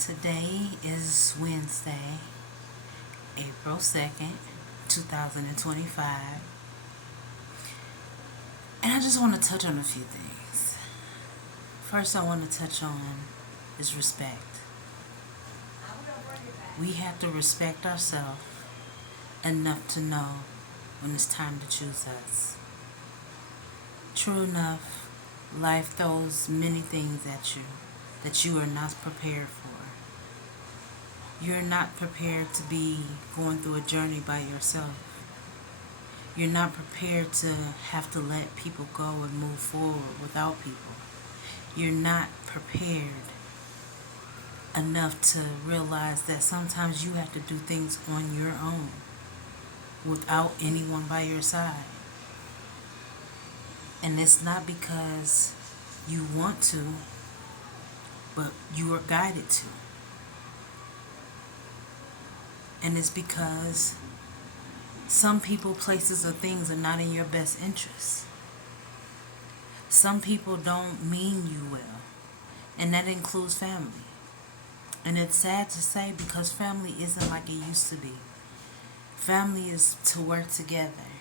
Today is Wednesday, April 2nd, 2025, and I just want to touch on a few things. First, I want to touch on is respect. We have to respect ourselves enough to know when it's time to choose us. True enough, life throws many things at you that you are not prepared for. You're not prepared to be going through a journey by yourself. You're not prepared to have to let people go and move forward without people. You're not prepared enough to realize that sometimes you have to do things on your own without anyone by your side. And it's not because you want to, but you are guided to. And it's because some people, places, or things are not in your best interest. Some people don't mean you well, and that includes family. And it's sad to say because family isn't like it used to be. Family is to work together,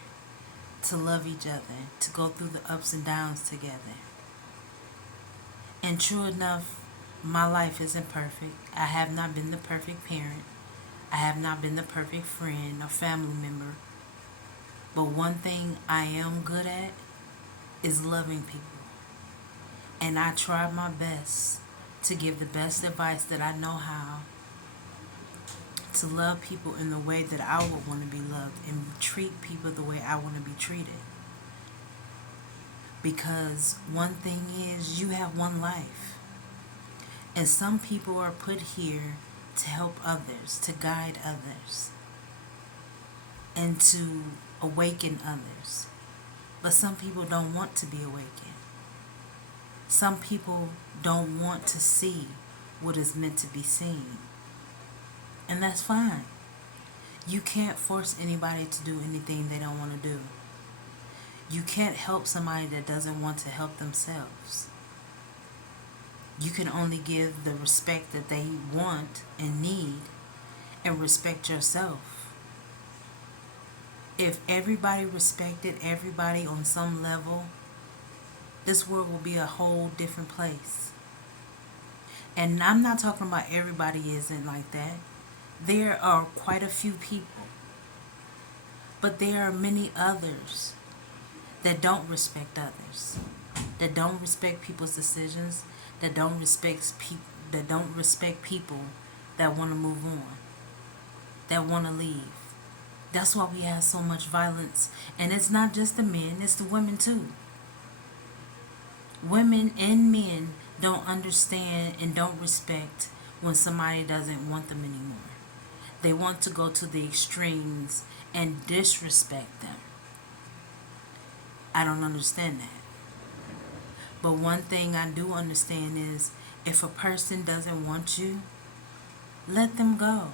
to love each other, to go through the ups and downs together. And true enough, my life isn't perfect. I have not been the perfect parent. I have not been the perfect friend or family member. But one thing I am good at is loving people. And I try my best to give the best advice that I know how to love people in the way that I would want to be loved and treat people the way I want to be treated. Because one thing is, you have one life. And some people are put here to help others, to guide others, and to awaken others. But some people don't want to be awakened. Some people don't want to see what is meant to be seen. And that's fine. You can't force anybody to do anything they don't want to do. You can't help somebody that doesn't want to help themselves. You can only give the respect that they want and need, and respect yourself. If everybody respected everybody on some level, this world will be a whole different place. And I'm not talking about everybody isn't like that. There are quite a few people. But there are many others that don't respect others, that don't respect people's decisions, that don't respect people that want to move on, that want to leave. That's why we have so much violence, and it's not just the men, it's the women too. Women and men don't understand and don't respect when somebody doesn't want them anymore. They want to go to the extremes and disrespect them. I don't understand that. But one thing I do understand is if a person doesn't want you, let them go.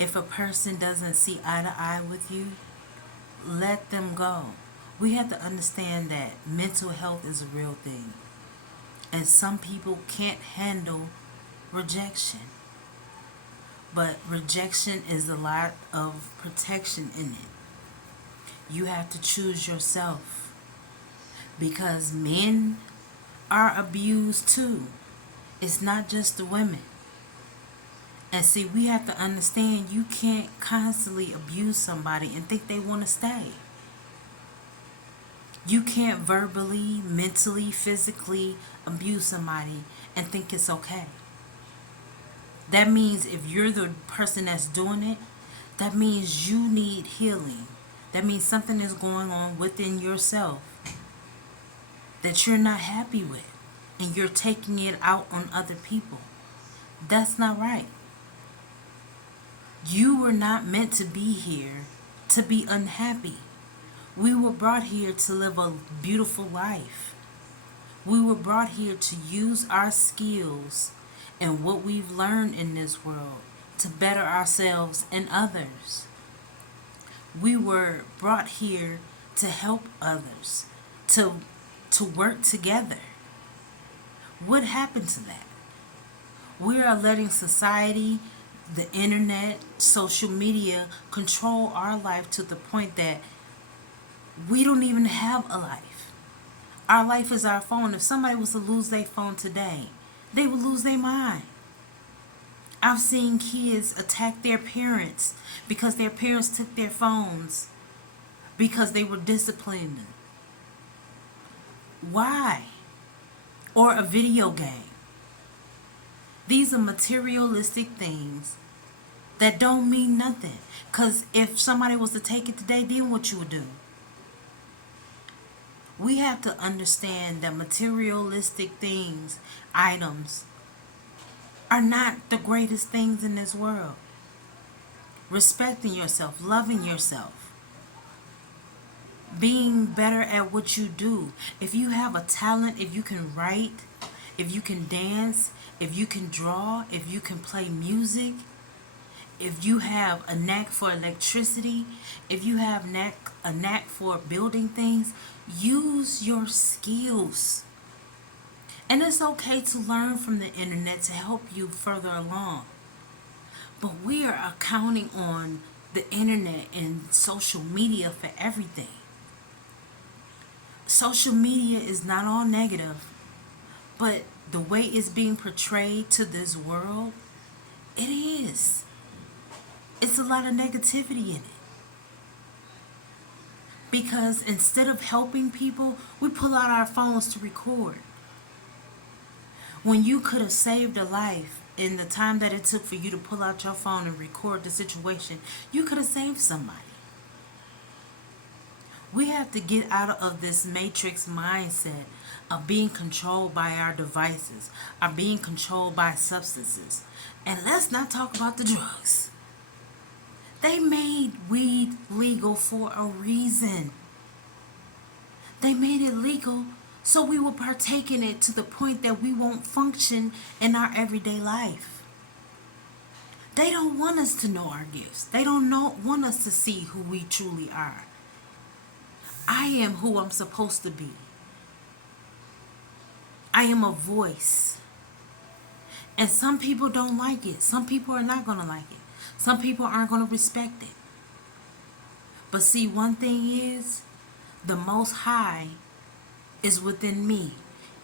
If a person doesn't see eye to eye with you, let them go. We have to understand that mental health is a real thing. And some people can't handle rejection. But rejection is a lot of protection in it. You have to choose yourself. Because men are abused too. It's not just the women. And see, we have to understand you can't constantly abuse somebody and think they want to stay. You can't verbally, mentally, physically abuse somebody and think it's okay. That means if you're the person that's doing it, that means you need healing. That means something is going on within yourself that you're not happy with, and you're taking it out on other people. That's not right. You were not meant to be here to be unhappy. We were brought here to live a beautiful life. We were brought here to use our skills and what we've learned in this world to better ourselves and others. We were brought here to help others, to work together. What happened to that? We are letting society, the internet, social media control our life to the point that we don't even have a life. Our life is our phone. If somebody was to lose their phone today, they would lose their mind. I've seen kids attack their parents because their parents took their phones because they were disciplining them. Why? Or a video game. These are materialistic things that don't mean nothing. Because if somebody was to take it today, then what you would do? We have to understand that materialistic things, items, are not the greatest things in this world. Respecting yourself, loving yourself, being better at what you do. If you have a talent, if you can write, if you can dance, if you can draw, if you can play music, if you have a knack for electricity, if you have a knack for building things, use your skills. And it's okay to learn from the internet to help you further along. But we are counting on the internet and social media for everything. Social media is not all negative, but the way it's being portrayed to this world, it is. It's a lot of negativity in it. Because instead of helping people, we pull out our phones to record. When you could have saved a life in the time that it took for you to pull out your phone and record the situation, you could have saved somebody. We have to get out of this matrix mindset of being controlled by our devices, or being controlled by substances. And let's not talk about the drugs. They made weed legal for a reason. They made it legal so we will partake in it to the point that we won't function in our everyday life. They don't want us to know our gifts. They don't want us to see who we truly are. I am who I'm supposed to be. I am a voice. And some people don't like it. Some people are not going to like it. Some people aren't going to respect it. But see, one thing is, the Most High is within me.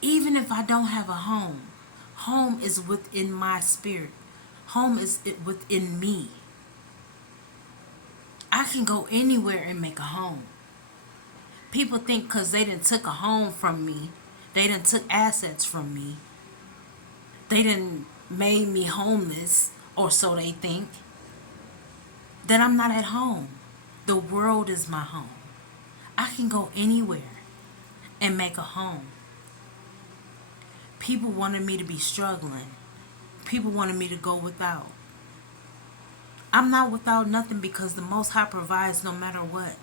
Even if I don't have a home, home is within my spirit. Home is within me. I can go anywhere and make a home. People think because they done took a home from me, they done took assets from me, they done made me homeless, or so they think, that I'm not at home. The world is my home. I can go anywhere and make a home. People wanted me to be struggling. People wanted me to go without. I'm not without nothing because the Most High provides no matter what.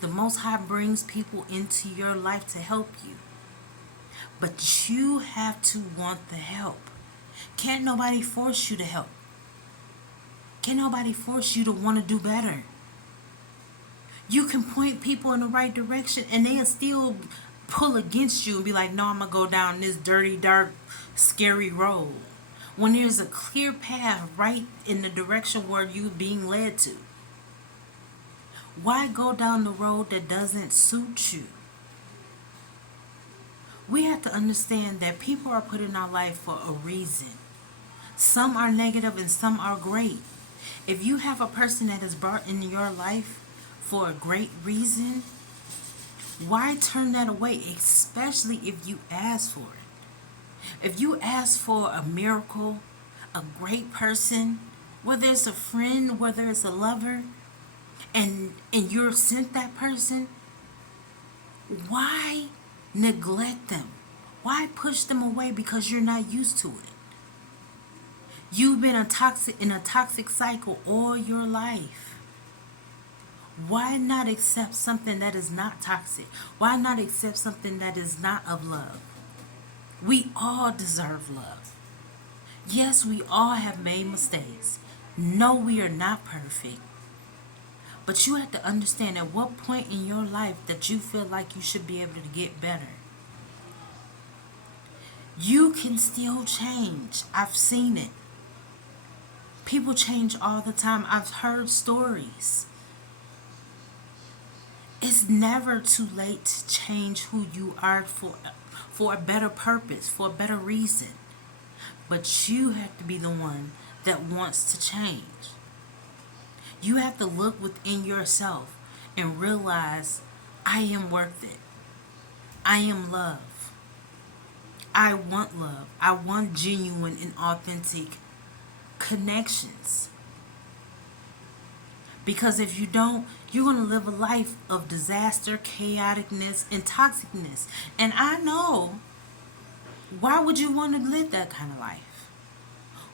The Most High brings people into your life to help you. But you have to want the help. Can't nobody force you to help. Can't nobody force you to want to do better. You can point people in the right direction and they'll still pull against you and be like, no, I'm going to go down this dirty, dark, scary road. When there's a clear path right in the direction where you're being led to. Why go down the road that doesn't suit you? We have to understand that people are put in our life for a reason. Some are negative and some are great. If you have a person that is brought into your life for a great reason, why turn that away, especially if you ask for it? If you ask for a miracle, a great person, whether it's a friend, whether it's a lover, and you're sent that person, why neglect them? Why push them away because you're not used to it? You've been in a toxic cycle all your life. Why not accept something that is not toxic? Why not accept something that is not of love? We all deserve love. Yes, we all have made mistakes. No, we are not perfect. But you have to understand at what point in your life that you feel like you should be able to get better. You can still change. I've seen it. People change all the time. I've heard stories. It's never too late to change who you are for a better purpose, for a better reason. But you have to be the one that wants to change. You have to look within yourself and realize I am worth it. I am love. I want love. I want genuine and authentic connections. Because if you don't, you're going to live a life of disaster, chaoticness, and toxicness. And I know, why would you want to live that kind of life?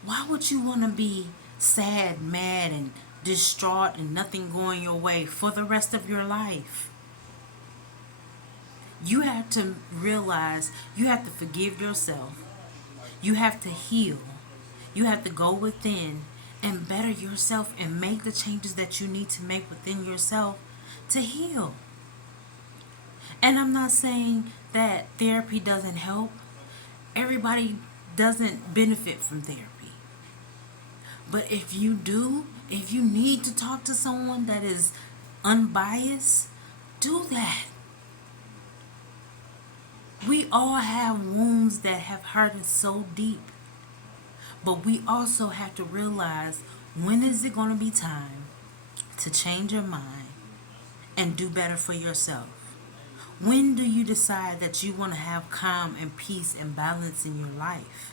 Why would you want to be sad, mad, and distraught and nothing going your way for the rest of your life? You have to realize you have to forgive yourself. You have to heal. You have to go within and better yourself and make the changes that you need to make within yourself to heal. And I'm not saying that therapy doesn't help. Everybody doesn't benefit from therapy. But if you do, if you need to talk to someone that is unbiased, do that. We all have wounds that have hurt us so deep. But we also have to realize, when is it going to be time to change your mind and do better for yourself? When do you decide that you want to have calm and peace and balance in your life?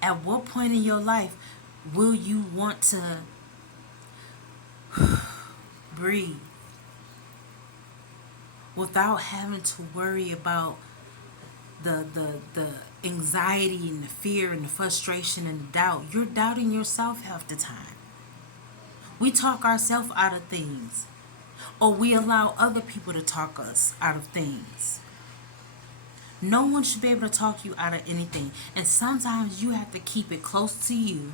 At what point in your life will you want to breathe without having to worry about the anxiety and the fear and the frustration and the doubt? You're doubting yourself half the time. We talk ourselves out of things, or we allow other people to talk us out of things. No one should be able to talk you out of anything. And sometimes you have to keep it close to you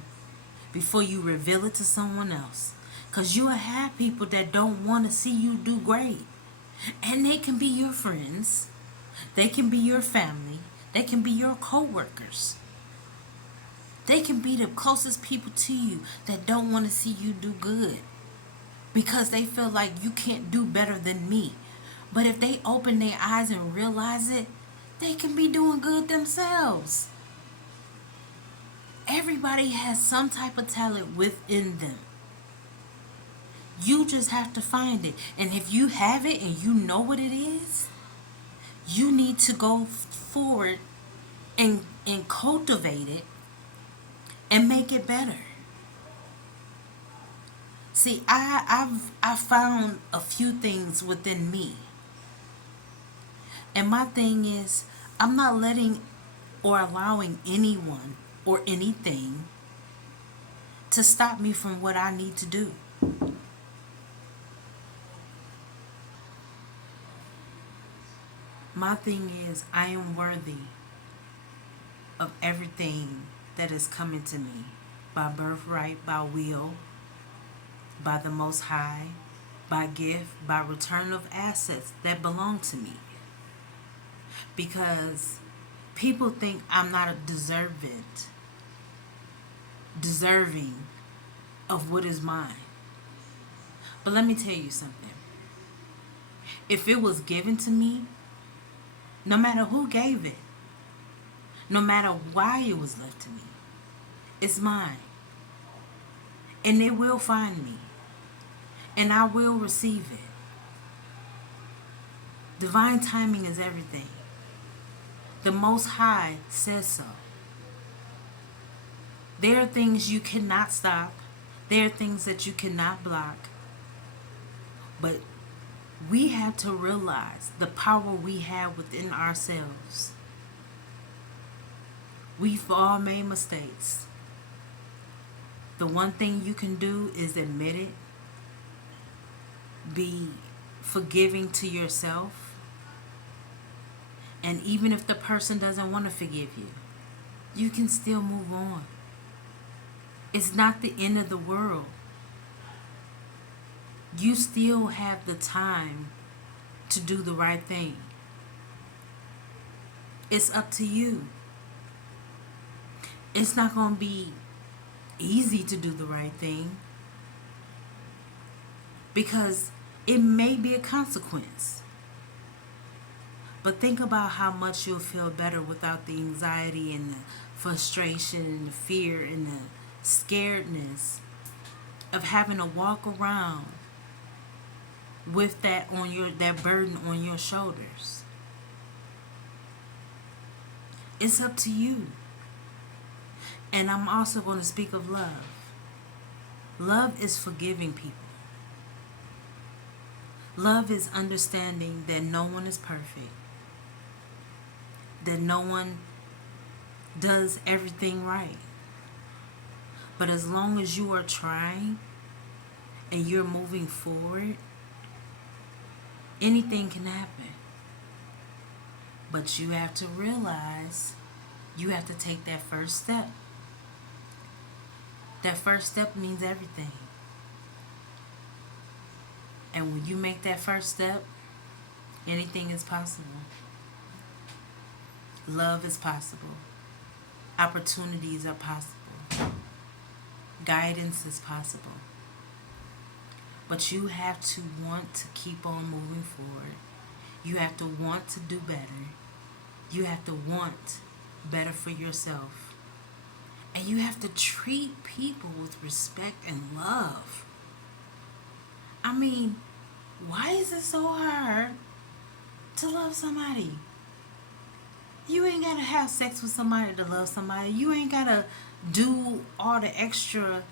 before you reveal it to someone else. Because you will have people that don't want to see you do great. And they can be your friends. They can be your family. They can be your co-workers. They can be the closest people to you that don't want to see you do good, because they feel like you can't do better than me. But if they open their eyes and realize it, they can be doing good themselves. Everybody has some type of talent within them. You just have to find it. And if you have it and you know what it is, you need to go forward and cultivate it and make it better. See, I've found a few things within me. And my thing is, I'm not letting or allowing anyone or anything to stop me from what I need to do. My thing is, I am worthy of everything that is coming to me by birthright, by will, by the Most High, by gift, by return of assets that belong to me. Because people think I'm not deserving of what is mine. But let me tell you something. If it was given to me, no matter who gave it, no matter why it was left to me, it's mine. And it will find me. And I will receive it. Divine timing is everything. The Most High says so. There are things you cannot stop. There are things that you cannot block. But we have to realize the power we have within ourselves. We've all made mistakes. The one thing you can do is admit it. Be forgiving to yourself. And even if the person doesn't want to forgive you, you can still move on. It's not the end of the world. You still have the time to do the right thing. It's up to you. It's not going to be easy to do the right thing because it may be a consequence. But think about how much you'll feel better without the anxiety and the frustration and the fear and the scaredness of having to walk around with that burden on your shoulders. It's up to you. And I'm also going to speak of love. Love is forgiving people. Love is understanding that no one is perfect, that no one does everything right. But as long as you are trying and you're moving forward, anything can happen. But you have to realize you have to take that first step. That first step means everything. And when you make that first step, anything is possible. Love is possible. Opportunities are possible. Guidance is possible. But you have to want to keep on moving forward. You have to want to do better. You have to want better for yourself. And you have to treat people with respect and love. I mean, why is it so hard to love somebody? You ain't gotta have sex with somebody to love somebody. You ain't gotta do all the extra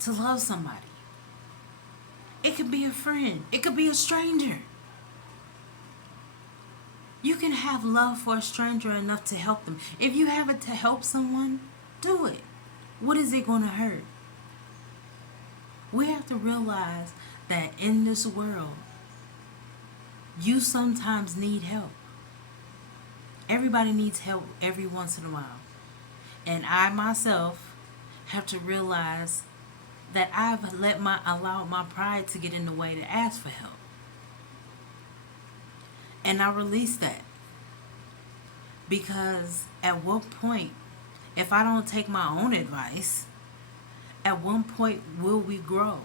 to love somebody. It could be a friend. It could be a stranger. You can have love for a stranger enough to help them. If you have it to help someone, do it. What is it gonna hurt? We have to realize that in this world, you sometimes need help. Everybody needs help every once in a while. And I myself have to realize that I've allowed my pride to get in the way to ask for help. And I release that. Because at what point, if I don't take my own advice, at one point will we grow?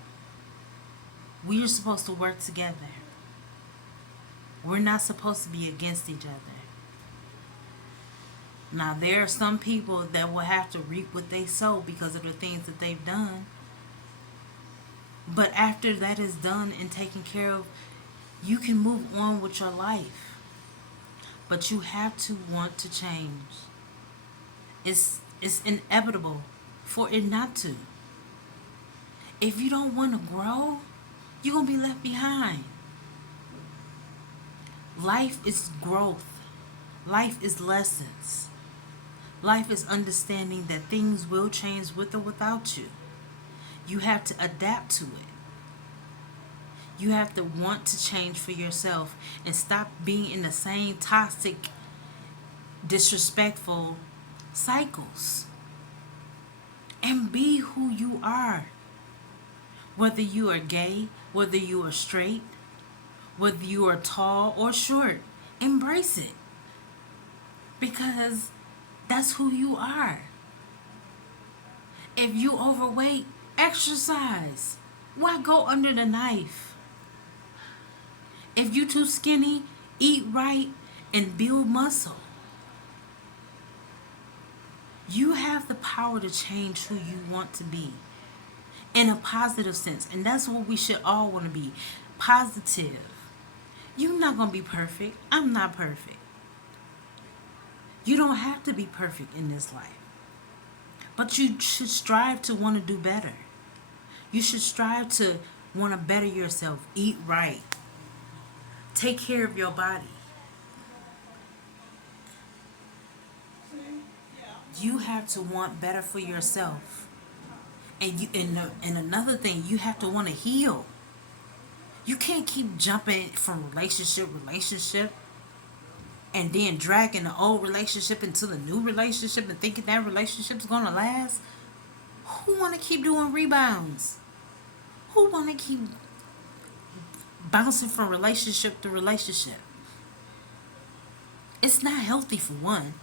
We are supposed to work together. We're not supposed to be against each other. Now, there are some people that will have to reap what they sow because of the things that they've done. But after that is done and taken care of, you can move on with your life. But you have to want to change. It's inevitable for it not to. If you don't want to grow, you're going to be left behind. Life is growth. Life is lessons. Life is understanding that things will change with or without you. You have to adapt to it. You have to want to change for yourself and stop being in the same toxic, disrespectful cycles. And be who you are. Whether you are gay, whether you are straight, whether you are tall or short, embrace it. Because that's who you are. If you overweight, exercise. Why go under the knife? If you too skinny, eat right and build muscle. You have the power to change who you want to be in a positive sense. And that's what we should all want to be. Positive. You're not going to be perfect. I'm not perfect. You don't have to be perfect in this life. But you should strive to want to do better. You should strive to want to better yourself. Eat right. Take care of your body. You have to want better for yourself. And another thing, you have to want to heal. You can't keep jumping from relationship and then dragging the old relationship into the new relationship and thinking that relationship's gonna last. Who wanna keep doing rebounds? Who wanna keep bouncing from relationship to relationship? It's not healthy for one.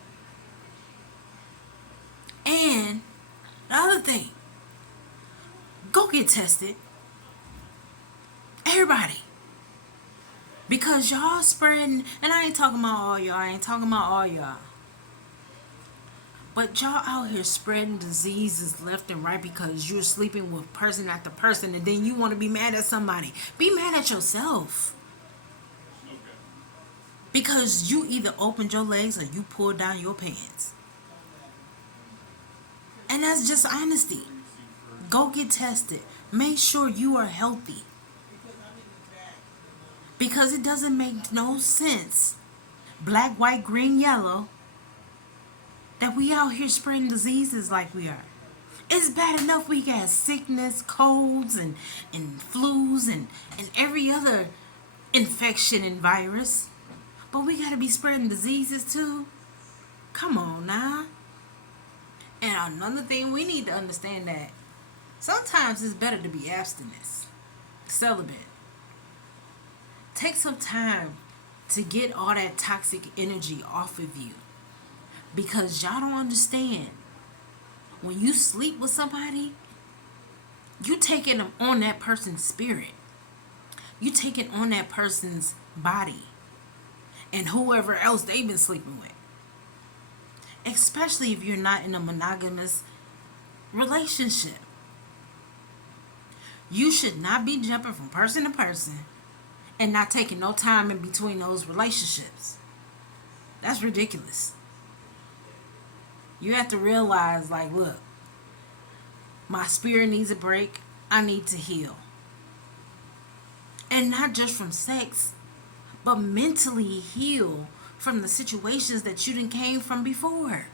And the other thing, Go get tested. Everybody. Because y'all spreading, and I ain't talking about all y'all, I ain't talking about all y'all. But y'all out here spreading diseases left and right because you're sleeping with person after person and then you want to be mad at somebody. Be mad at yourself. Because you either opened your legs or you pulled down your pants. And that's just honesty. Go get tested. Make sure you are healthy. Because it doesn't make no sense, black, white, green, yellow, that we out here spreading diseases like we are. It's bad enough we got sickness, colds, and flus, and every other infection and virus. But we gotta be spreading diseases too? Come on now. And another thing, we need to understand that sometimes it's better to be abstinence, celibate. Take some time to get all that toxic energy off of you. Because y'all don't understand. When you sleep with somebody, you taking them on that person's spirit. You taking on that person's body. And whoever else they've been sleeping with. Especially if you're not in a monogamous relationship. You should not be jumping from person to person and not taking no time in between those relationships. That's ridiculous. You have to realize, like, look, my spirit needs a break. I need to heal. And not just from sex, but mentally heal from the situations that you done came from before.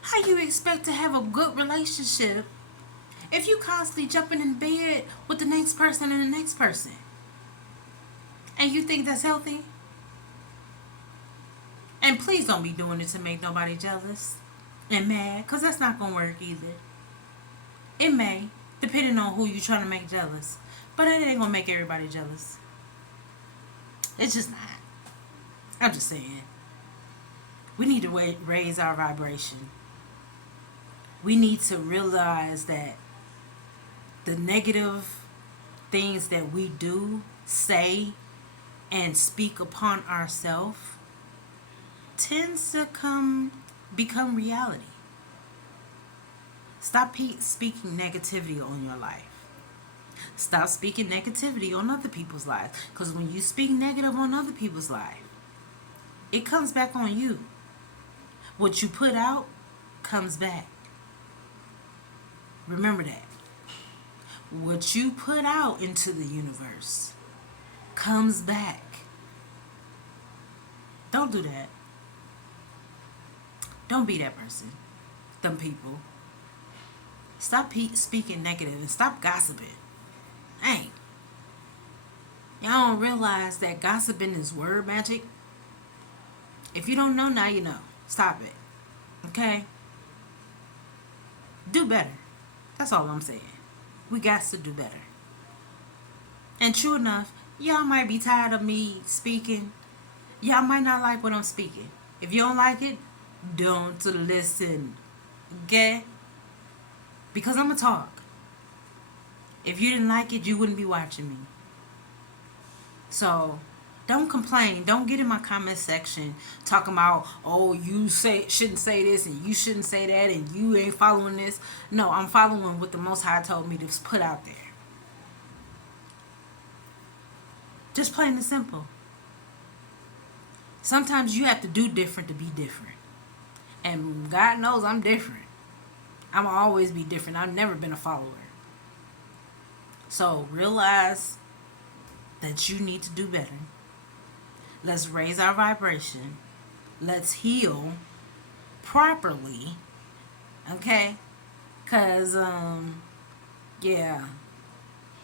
How you expect to have a good relationship if you constantly jumping in bed with the next person and the next person? And you think that's healthy? And please don't be doing it to make nobody jealous and mad, because that's not going to work either. It may, depending on who you're trying to make jealous. But it ain't going to make everybody jealous. It's just not. I'm just saying. We need to raise our vibration. We need to realize that the negative things that we do, say, and speak upon ourselves tends to become reality. Stop speaking negativity on your life. Stop speaking negativity on other people's lives. Because when you speak negative on other people's life, it comes back on you. What you put out comes back. Remember that. What you put out into the universe comes back. Don't do that. Don't be that person. Them people. Stop speaking negative and stop gossiping. Hey. Y'all don't realize that gossiping is word magic? If you don't know, now you know. Stop it. Okay? Do better. That's all I'm saying. We got to do better. And true enough, y'all might be tired of me speaking. Y'all might not like what I'm speaking. If you don't like it, don't listen. Okay? Because I'm going to talk. If you didn't like it, you wouldn't be watching me. So, don't complain. Don't get in my comment section talking about, oh, you shouldn't say this and you shouldn't say that and you ain't following this. No, I'm following what the Most High told me to put out there. Just plain and simple. Sometimes you have to do different to be different. And God knows I'm different. I'm going to always be different. I've never been a follower. So realize that you need to do better. Let's raise our vibration. Let's heal properly. Okay? Because, yeah.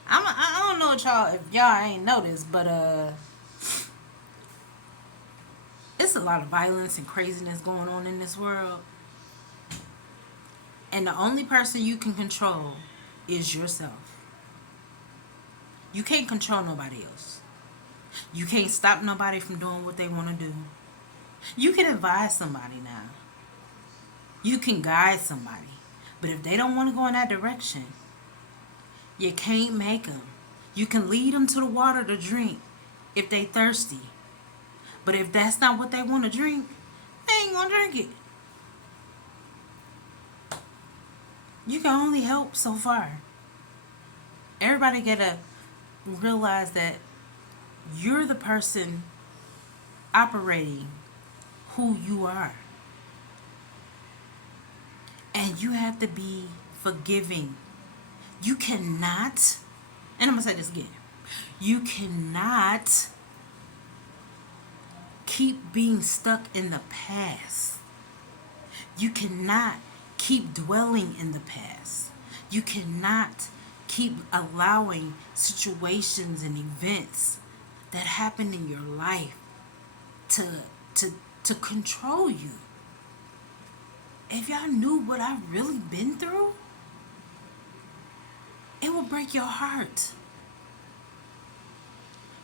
I don't know if y'all ain't noticed, but, it's a lot of violence and craziness going on in this world. And the only person you can control is yourself. You can't control nobody else. You can't stop nobody from doing what they want to do. You can advise somebody now. You can guide somebody. But if they don't want to go in that direction, You can't make them. You can lead them to the water to drink if they thirsty. But if that's not what they want to drink, they ain't gonna drink it. You can only help so far. Everybody gotta realize that you're the person operating who you are. And you have to be forgiving. You cannot, and I'm gonna say this again, you cannot keep being stuck in the past. You cannot keep dwelling in the past. You cannot keep allowing situations and events that happen in your life to to control you. If y'all knew what I've really been through, it will break your heart.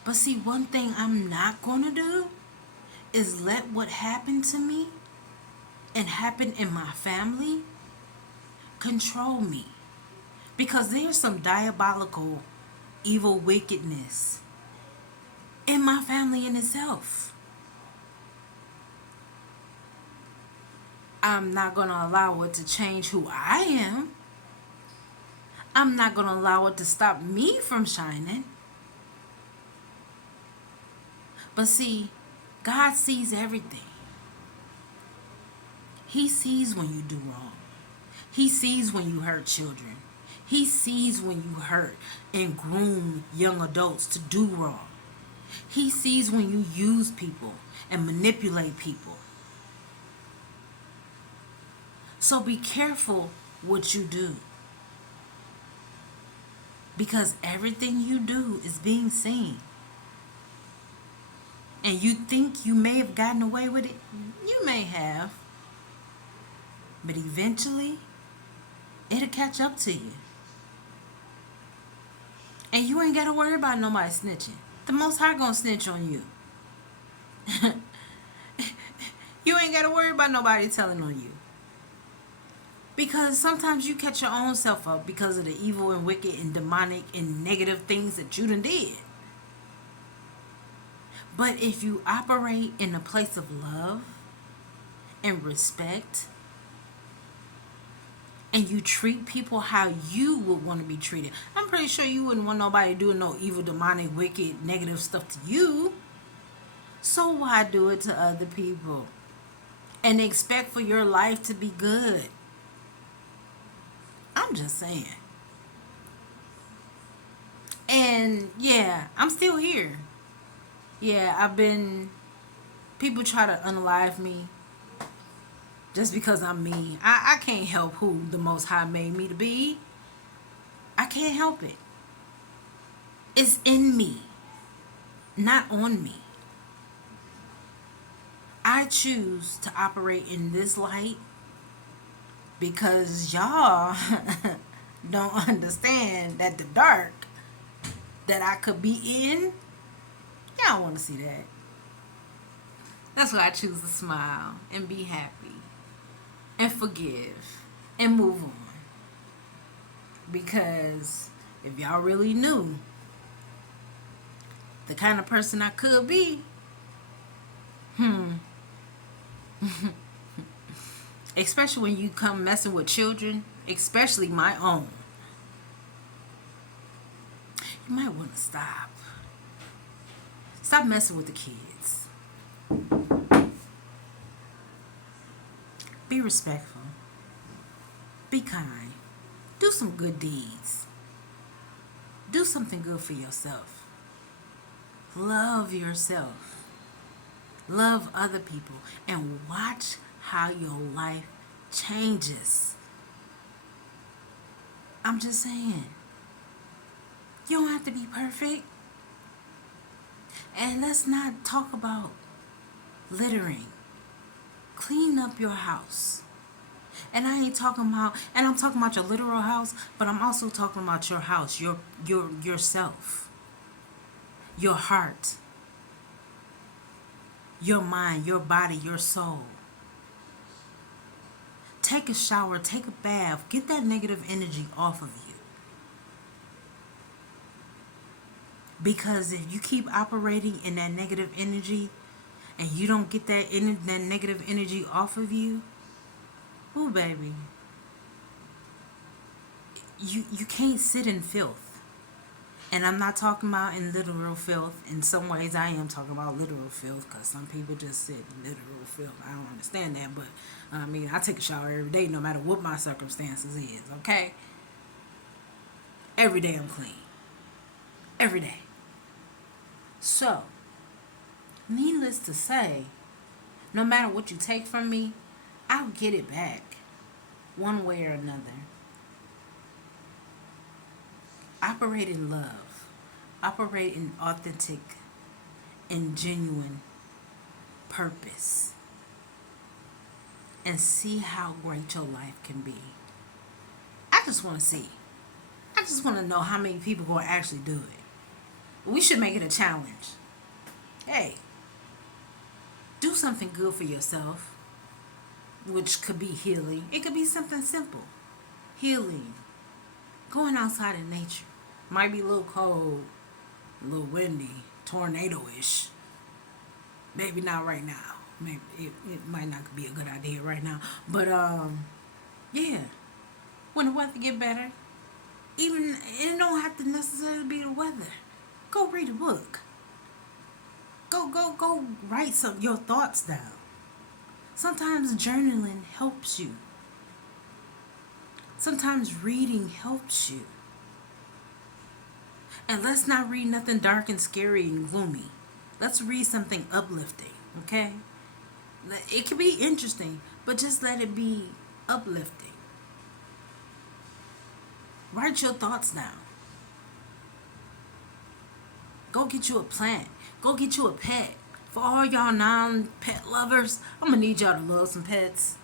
But see, one thing I'm not going to do is let what happened to me and happened in my family control me. Because there's some diabolical, evil wickedness in my family in itself. I'm not going to allow it to change who I am. I'm not going to allow it to stop me from shining. But see, God sees everything. He sees when you do wrong. He sees when you hurt children. He sees when you hurt and groom young adults to do wrong. He sees when you use people and manipulate people. So be careful what you do. Because everything you do is being seen. And you think you may have gotten away with it? You may have. But eventually, it'll catch up to you. And you ain't got to worry about nobody snitching. The Most High gonna snitch on you. You ain't got to worry about nobody telling on you. Because sometimes you catch your own self up because of the evil and wicked and demonic and negative things that you done did. But if you operate in a place of love and respect, and you treat people how you would want to be treated, I'm pretty sure you wouldn't want nobody doing no evil, demonic, wicked, negative stuff to you. So why do it to other people? And expect for your life to be good. I'm just saying. And yeah, I'm still here. Yeah, people try to unalive me just because I'm me. I can't help who the Most High made me to be. I can't help it. It's in me, not on me. I choose to operate in this light because y'all don't understand that the dark that I could be in, y'all don't want to see that. That's why I choose to smile and be happy and forgive and move on. Because if y'all really knew the kind of person I could be, especially when you come messing with children, especially my own, you might want to stop. Stop messing with the kids. Be respectful. Be kind. Do some good deeds. Do something good for yourself. Love yourself. Love other people. And watch how your life changes. I'm just saying. You don't have to be perfect. And let's not talk about littering. Clean up your house. And I ain't talking about, and I'm talking about your literal house, but I'm also talking about your house, yourself, your heart, your mind, your body, your soul. Take a shower, take a bath, get that negative energy off of you. Because if you keep operating in that negative energy and you don't get that negative energy off of you, ooh baby, you can't sit in filth. And I'm not talking about in literal filth. In some ways, I am talking about literal filth because some people just sit in literal filth. I don't understand that, but I mean, I take a shower every day, no matter what my circumstances is. Okay, every day I'm clean, every day. So, needless to say, no matter what you take from me, I'll get it back, one way or another. Operate in love, operate in authentic and genuine purpose, and see how great your life can be. I just want to see. I just want to know how many people will actually do it. We should make it a challenge. Hey, do something good for yourself, which could be healing. It could be something simple. Healing. Going outside in nature. Might be a little cold, a little windy, tornado-ish. Maybe not right now. Maybe it might not be a good idea right now. But yeah. When the weather get better, even it don't have to necessarily be the weather. Go read a book. Go write your thoughts down. Sometimes journaling helps you. Sometimes reading helps you. And let's not read nothing dark and scary and gloomy. Let's read something uplifting, okay? It can be interesting, but just let it be uplifting. Write your thoughts down. Go get you a plant. Go get you a pet. For all y'all non-pet lovers, I'm going to need y'all to love some pets.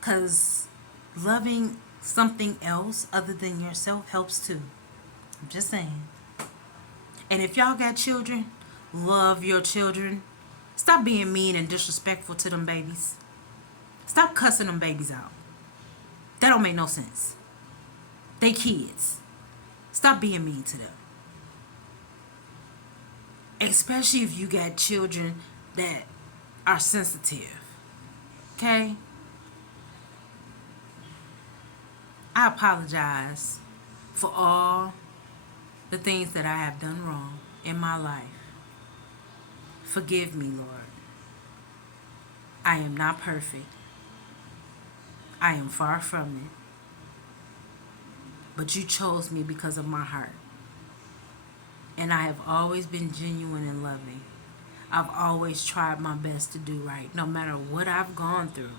Because loving something else other than yourself helps too. I'm just saying. And if y'all got children, love your children. Stop being mean and disrespectful to them babies. Stop cussing them babies out. That don't make no sense. They kids. Stop being mean to them. Especially if you got children that are sensitive. Okay? I apologize for all the things that I have done wrong in my life. Forgive me, Lord. I am not perfect. I am far from it. But you chose me because of my heart. And I have always been genuine and loving. I've always tried my best to do right, no matter what I've gone through.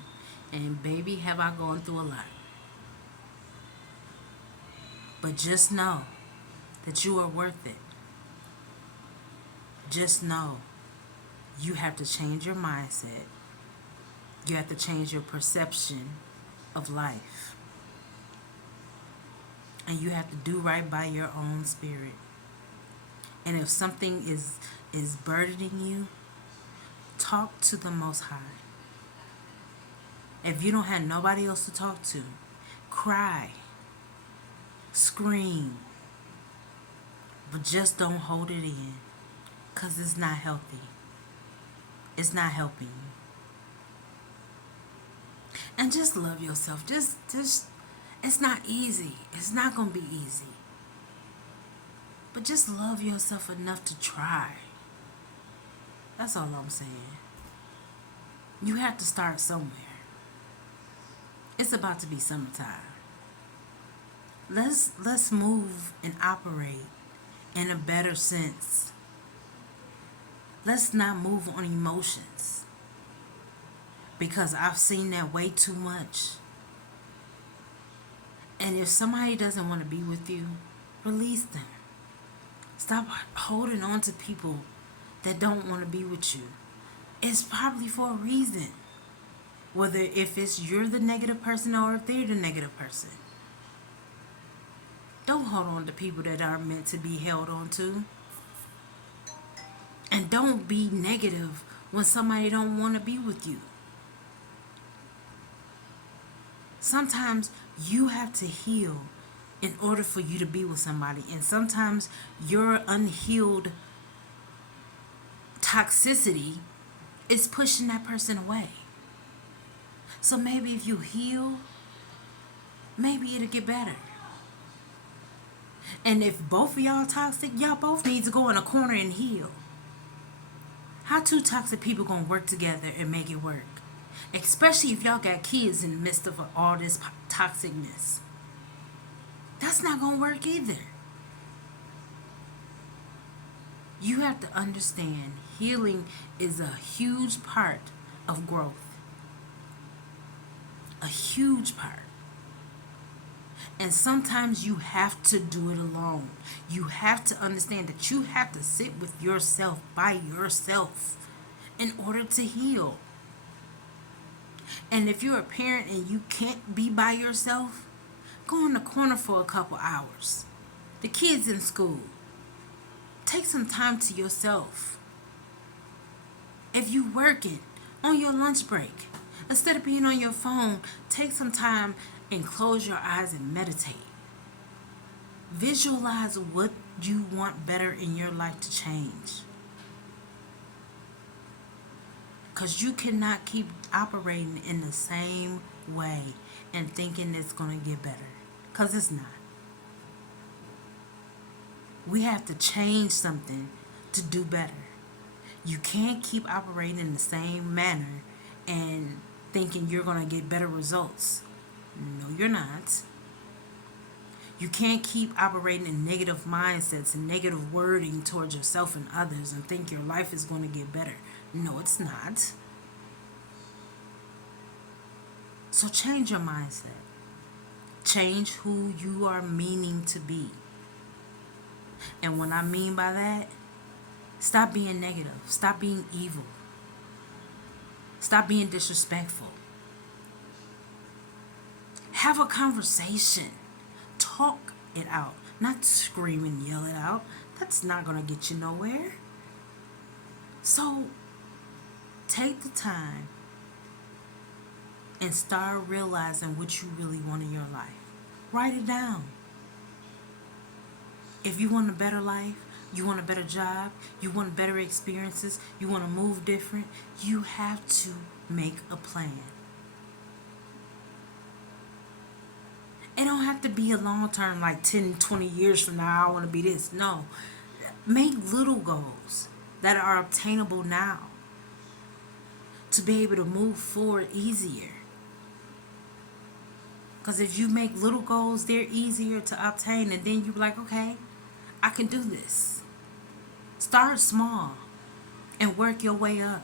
And baby, have I gone through a lot. But just know that you are worth it. Just know you have to change your mindset. You have to change your perception of life. And you have to do right by your own spirit. And if something is burdening you, talk to the Most High. If you don't have nobody else to talk to, cry, scream, but just don't hold it in, because it's not healthy. It's not helping you. And just love yourself. Just it's not easy. It's not going to be easy. But just love yourself enough to try. That's all I'm saying. You have to start somewhere. It's about to be summertime. Let's move and operate in a better sense. Let's not move on emotions. Because I've seen that way too much. And if somebody doesn't want to be with you, release them. Stop holding on to people that don't want to be with you. It's probably for a reason. Whether if it's you're the negative person or if they're the negative person. Don't hold on to people that aren't meant to be held on to. And don't be negative when somebody don't want to be with you. Sometimes you have to heal in order for you to be with somebody. And sometimes your unhealed toxicity is pushing that person away. So maybe if you heal, maybe it'll get better. And if both of y'all toxic, y'all both need to go in a corner and heal. How two toxic people gonna work together and make it work? Especially if y'all got kids in the midst of all this toxicness. That's not gonna work either. You have to understand healing is a huge part of growth. A huge part. And sometimes you have to do it alone. You have to understand that you have to sit with yourself by yourself in order to heal. And if you're a parent and you can't be by yourself, go in the corner for a couple hours. The kids in school. Take some time to yourself. If you working on your lunch break, instead of being on your phone, take some time and close your eyes and meditate. Visualize what you want better in your life to change. Because you cannot keep operating in the same way and thinking it's going to get better. Because it's not. We have to change something to do better. You can't keep operating in the same manner and thinking you're going to get better results. No, you're not. You can't keep operating in negative mindsets and negative wording towards yourself and others and think your life is going to get better. No, it's not. So change your mindset. Change who you are meaning to be. And what I mean by that, stop being negative. Stop being evil. Stop being disrespectful. Have a conversation. Talk it out. Not scream and yell it out. That's not going to get you nowhere. So, take the time and start realizing what you really want in your life. Write it down. If you want a better life, you want a better job, you want better experiences, you want to move different, you have to make a plan. It don't have to be a long term, like 10, 20 years from now, I want to be this. No. Make little goals that are obtainable now to be able to move forward easier. Because if you make little goals, they're easier to obtain. And then you're like, okay, I can do this. Start small and work your way up.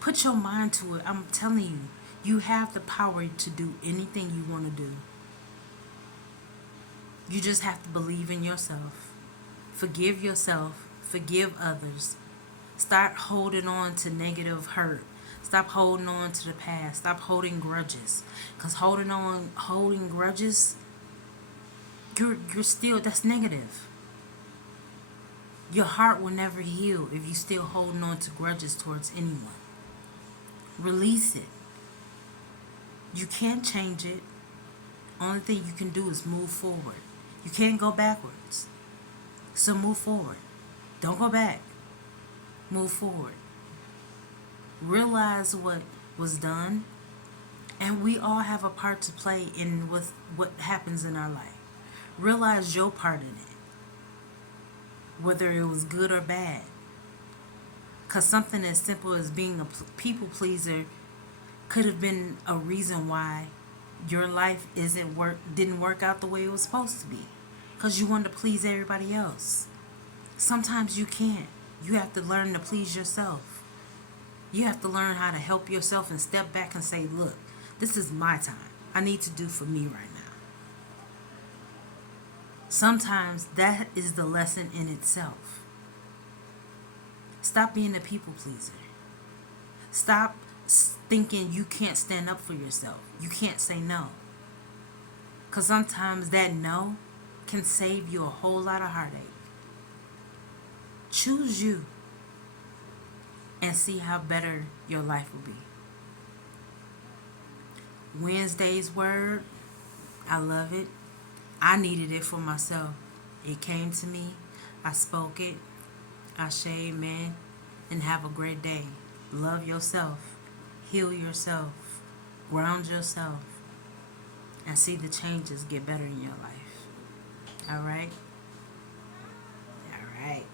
Put your mind to it. I'm telling you, you have the power to do anything you want to do. You just have to believe in yourself. Forgive yourself. Forgive others. Start holding on to negative hurt. Stop holding on to the past. Stop holding grudges. Because holding grudges, you're still, that's negative. Your heart will never heal if you still holding on to grudges towards anyone. Release it. You can't change it. Only thing you can do is move forward. You can't go backwards. So move forward. Don't go back. Move forward. Realize what was done, and we all have a part to play in with what happens in our life. Realize your part in it, whether it was good or bad. Because something as simple as being a people pleaser could have been a reason why your life didn't work out the way it was supposed to be. Because you wanted to please everybody else. Sometimes you can't. You have to learn to please yourself. You have to learn how to help yourself and step back and say, look, this is my time. I need to do for me right now. Sometimes that is the lesson in itself. Stop being a people pleaser. Stop thinking you can't stand up for yourself. You can't say no. Because sometimes that no can save you a whole lot of heartache. Choose you and see how better your life will be. Wednesday's word, I love it. I needed it for myself. It came to me. I spoke it. I say amen. And have a great day. Love yourself. Heal yourself. Ground yourself. And see the changes get better in your life. All right? All right.